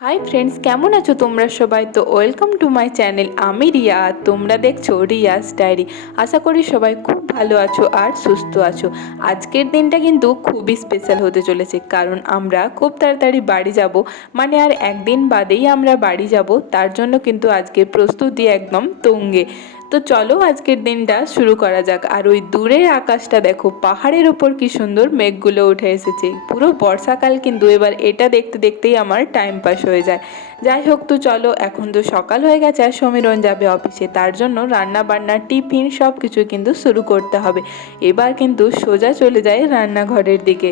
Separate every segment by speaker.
Speaker 1: Hi friends কেমন আছো তোমরা সবাই? তো ওয়েলকাম টু মাই চ্যানেল আমি রিয়া। আর তোমরা দেখছ রিয়াস ডায়েরি। আশা করি সবাই খুব ভালো আছো আর সুস্থ আছো। আজকের দিনটা কিন্তু খুবই স্পেশাল হতে চলেছে, কারণ আমরা খুব তাড়াতাড়ি বাড়ি যাব। মানে আর একদিন বাদেই আমরা বাড়ি যাব, তার জন্য কিন্তু আজকে প্রস্তুতি একদম তুঙ্গে। তো চলো আজকের দিনটা শুরু করা যাক। আর ওই দূরের আকাশটা দেখো, পাহাড়ের ওপর কি সুন্দর মেঘগুলো উঠে এসেছে। পুরো বর্ষাকাল কিন্তু এবার এটা দেখতে দেখতেই আমার টাইম পাস হয়ে যায়। যাই হোক তো চলো, এখন তো সকাল হয়ে গেছে আর সমীরণ যাবে অফিসে তার জন্য রান্না বান্না টিফিন সব কিছু কিন্তু শুরু করতে হবে। এবার কিন্তু সোজা চলে যায় রান্নাঘরের দিকে।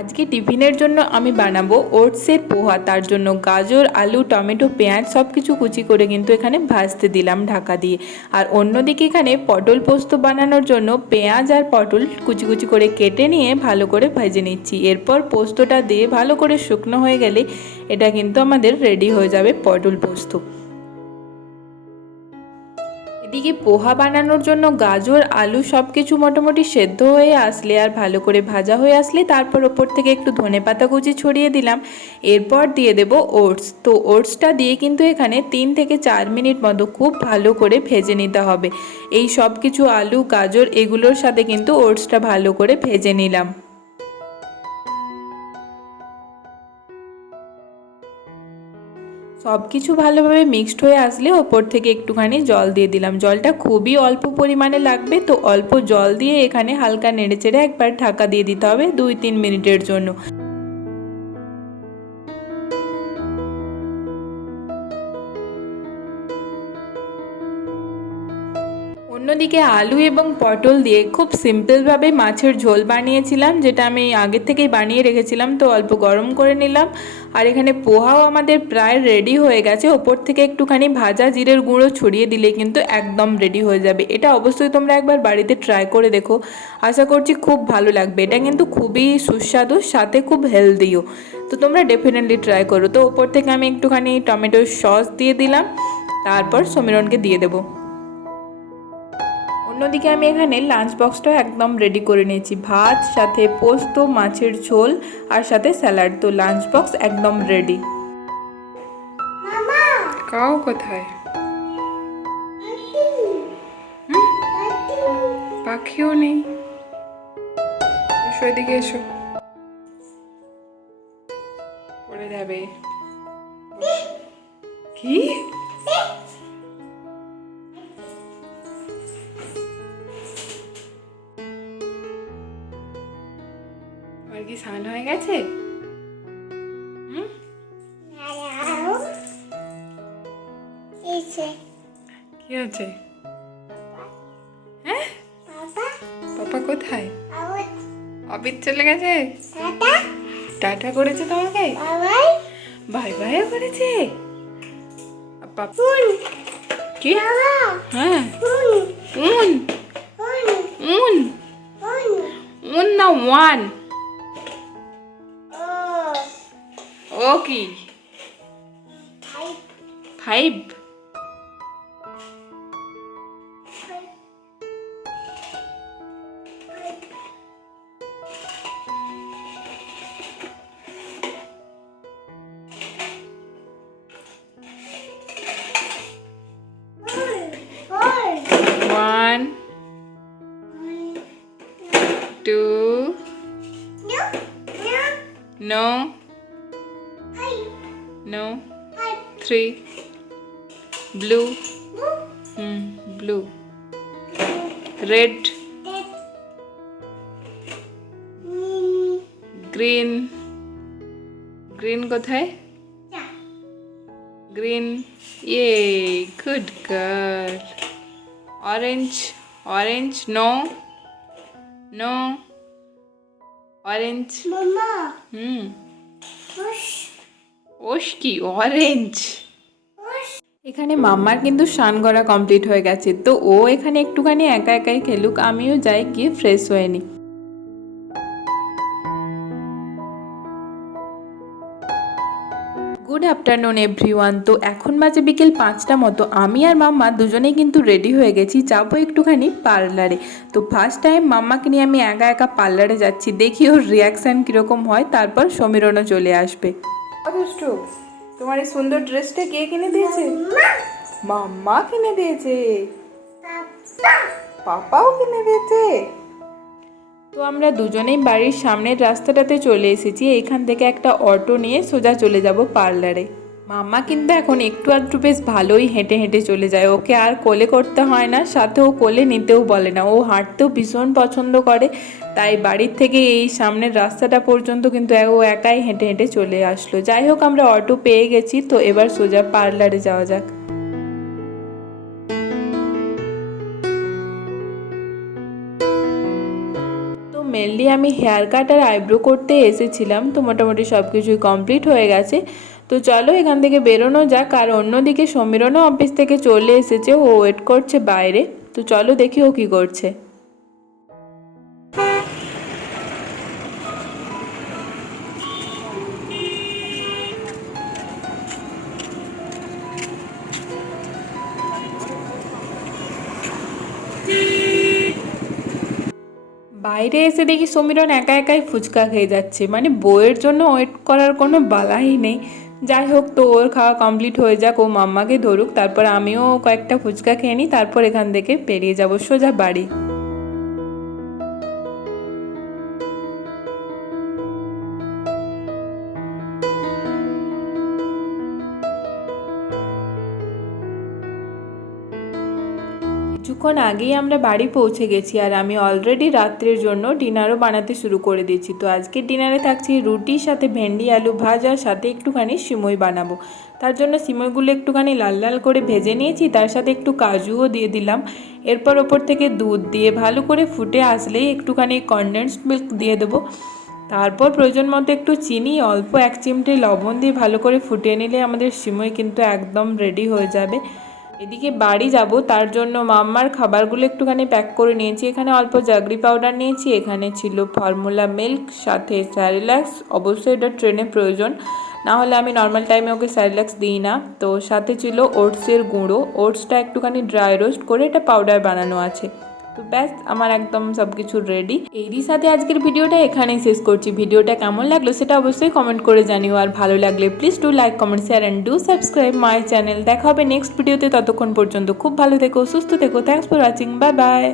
Speaker 1: আজকে টিফিনের জন্য আমি বানাবো ওটসের পোহা। তার জন্য গাজর, আলু, টমেটো, পেঁয়াজ সব কিছু কুচি করে কিন্তু এখানে ভাজতে দিলাম ঢাকা দিয়ে। আর অন্যদিকে এখানে পটল পোস্ত বানানোর জন্য পেঁয়াজ আর পটল কুচি কুচি করে কেটে নিয়ে ভালো করে ভেজে নিচ্ছি। এরপর পোস্তটা দিয়ে ভালো করে শুকনো হয়ে গেলে এটা কিন্তু আমাদের রেডি হয়ে যাবে পটল পোস্ত। এদিকে পোহা বানানোর জন্য গাজর, আলু সব কিছু মোটামুটি সেদ্ধ হয়ে আসলে আর ভালো করে ভাজা হয়ে আসলে তারপর ওপর থেকে একটু ধনে পাতা কুচি ছড়িয়ে দিলাম। এরপর দিয়ে দেব ওটস। তো ওটসটা দিয়ে কিন্তু এখানে তিন থেকে চার মিনিট মতো খুব ভালো করে ভেজে নিতে হবে। এই সব কিছু আলু, গাজর এগুলোর সাথে কিন্তু ওটসটা ভালো করে ভেজে নিলাম। সব কিছু ভালোভাবে মিক্সড হয়ে আসলে ওপর থেকে একটুখানি জল দিয়ে দিলাম। জলটা খুবই অল্প পরিমাণে লাগবে, তো অল্প জল দিয়ে এখানে হালকা নেড়েচেড়ে একবার ঢাকা দিয়ে দিতে হবে দুই তিন মিনিটের জন্য। অন্যদিকে আলু এবং পটল দিয়ে খুব সিম্পলভাবে মাছের ঝোল বানিয়েছিলাম, যেটা আমি আগের থেকেই বানিয়ে রেখেছিলাম, তো অল্প গরম করে নিলাম। আর এখানে পোহাও আমাদের প্রায় রেডি হয়ে গেছে। ওপর থেকে একটুখানি ভাজা জিরের গুঁড়ো ছড়িয়ে দিলে কিন্তু একদম রেডি হয়ে যাবে। এটা অবশ্যই তোমরা একবার বাড়িতে ট্রাই করে দেখো। আশা করছি খুব ভালো লাগবে। এটা কিন্তু খুবই সুস্বাদু, সাথে খুব হেলদিও তো তোমরা ডেফিনেটলি ট্রাই করো। তো ওপর থেকে আমি একটুখানি টমেটোর সস দিয়ে দিলাম। তারপর সমীরণকে দিয়ে দেবো। অন্যদিকে আমি এখানে লাঞ্চ বক্সটাও একদম রেডি করে নিয়েছি। ভাত সাথে পোস্ত মাছের ঝোল আর সাথে স্যালাড তো লাঞ্চ বক্স একদম রেডি কাও কোথায়? পাখিও নেই। এসো এদিকে এসো। পড়ে যাবে। কি? তোমার কি স্নান হয়ে গেছে? কি হচ্ছে হ্যাঁ? পাপা কোথায়? অবিত চলে গেছে? টাটা। করেছে তোমাকে? বাই বাই করেছে? কি? হ্যাঁ। উন। উন। উন না ওয়ান। ও কি five one two no no three blue hmm blue red green green কোথায় green yeah good girl orange orange no no Osh কি অরেঞ্জ এখানে মাম্মার কিন্তু স্নান করা কমপ্লিট হয়ে গেছে। তো ও এখানে একটুখানি একা একাই খেলুক, আমিও যাই গিয়ে ফ্রেশ হয়ে নিই গুড গুড আফটারনুন এভরিওয়ান তো এখন বাজে বিকেল পাঁচটা মতো। আমি আর মাম্মা দুজনেই কিন্তু রেডি হয়ে গেছি। যাব একটুখানি পার্লারে তো ফার্স্ট টাইম মাম্মাকে নিয়ে আমি একা একা পার্লারে যাচ্ছি। দেখি ওর রিয়াকশান কীরকম হয়। তারপর সমীরণও চলে আসবে। দুষ্টু তোমার এই সুন্দর ড্রেসটা কে কিনে দিয়েছে? মাম্মা কিনে দিয়েছে। পাপাও কিনে দিয়েছে। তো আমরা দুজনেই বাড়ির সামনের রাস্তাটাতে চলে এসেছি। এইখান থেকে একটা অটো নিয়ে সোজা চলে যাব পার্লারে। মাম্মা কিন্তু এখন একটু আধটু বেশ ভালোই হেঁটে হেঁটে চলে যায়। ওকে আর কোলে করতে হয় না, সাথে ও কোলে নিতেও বলে না। ও হাঁটতেও ভীষণ পছন্দ করে। তাই বাড়ির থেকে এই সামনের রাস্তাটা পর্যন্ত কিন্তু ও একাই হেঁটে হেঁটে চলে আসলো। যাই হোক, আমরা অটো পেয়ে গেছি, তো এবার সোজা পার্লারে যাওয়া যাক। মেনলি আমি হেয়ার কাট আর আইব্রো করতে এসেছিলাম। তো মোটামুটি সব কিছুই কমপ্লিট হয়ে গেছে। তো চলো এখান থেকে বেরোনো যাক। আর অন্যদিকে সমীরণও অফিস থেকে চলে এসেছে। ও ওয়েট করছে বাইরে। তো চলো দেখি ও কী করছে। বাইরে এসে দেখি সমীরণ একা একাই ফুচকা খেয়ে যাচ্ছে। মানে বইয়ের জন্য ওয়েট করার কোনো বালাই নেই। যাই হোক, তো ওর খাওয়া কমপ্লিট হয়ে যাক, ও মাম্মাকে ধরুক, তারপর আমিও কয়েকটা ফুচকা খেয়ে নিই, তারপর এখান থেকে পেরিয়ে যাব সোজা বাড়ি। কিছুক্ষণ আগেই আমরা বাড়ি পৌঁছে গেছি আর আমি অলরেডি রাত্রের জন্য ডিনারও বানাতে শুরু করে দিয়েছি। তো আজকের ডিনারে থাকছে রুটির সাথে ভেন্ডি, আলু ভাজা সাথে একটুখানি সিমই বানাবো। তার জন্য সিমইগুলো একটুখানি লাল লাল করে ভেজে নিয়েছি, তার সাথে একটু কাজুও দিয়ে দিলাম। এরপর ওপর থেকে দুধ দিয়ে ভালো করে ফুটে আসলেই একটুখানি কনডেন্সড মিল্ক দিয়ে দেবো। তারপর প্রয়োজন মতো একটু চিনি, অল্প এক চিমটে লবণ দিয়ে ভালো করে ফুটিয়ে নিলে আমাদের সিমই কিন্তু একদম রেডি হয়ে যাবে। এদিকে বাড়ি যাব, তার জন্য মাম্মার খাবারগুলো একটুখানি প্যাক করে নিয়েছি। এখানে অল্প জাগরি পাউডার নিয়েছি, এখানে ছিল ফর্মুলা মিল্ক সাথে স্যারিল্যাক্স অবশ্যই এটা ট্রেনে প্রয়োজন, না হলে আমি নর্মাল টাইমে ওকে স্যারিল্যাক্স দিই না। তো সাথে ছিল ওটসের গুঁড়ো। ওটসটা একটুখানি ড্রাই রোস্ট করে এটা পাউডার বানানো আছে। তো ব্যাস, আমার একদম সব কিছু রেডি এরই সাথে আজকের ভিডিওটা এখানেই শেষ করছি। ভিডিওটা কেমন লাগল সেটা অবশ্যই কমেন্ট করে জানিও। আর ভালো লাগলে please do like comment share and do subscribe my channel দেখা হবে নেক্সট ভিডিওতে। ততক্ষণ পর্যন্ত খুব ভালো থেকো, সুস্থ থেকো। Thanks for watching bye bye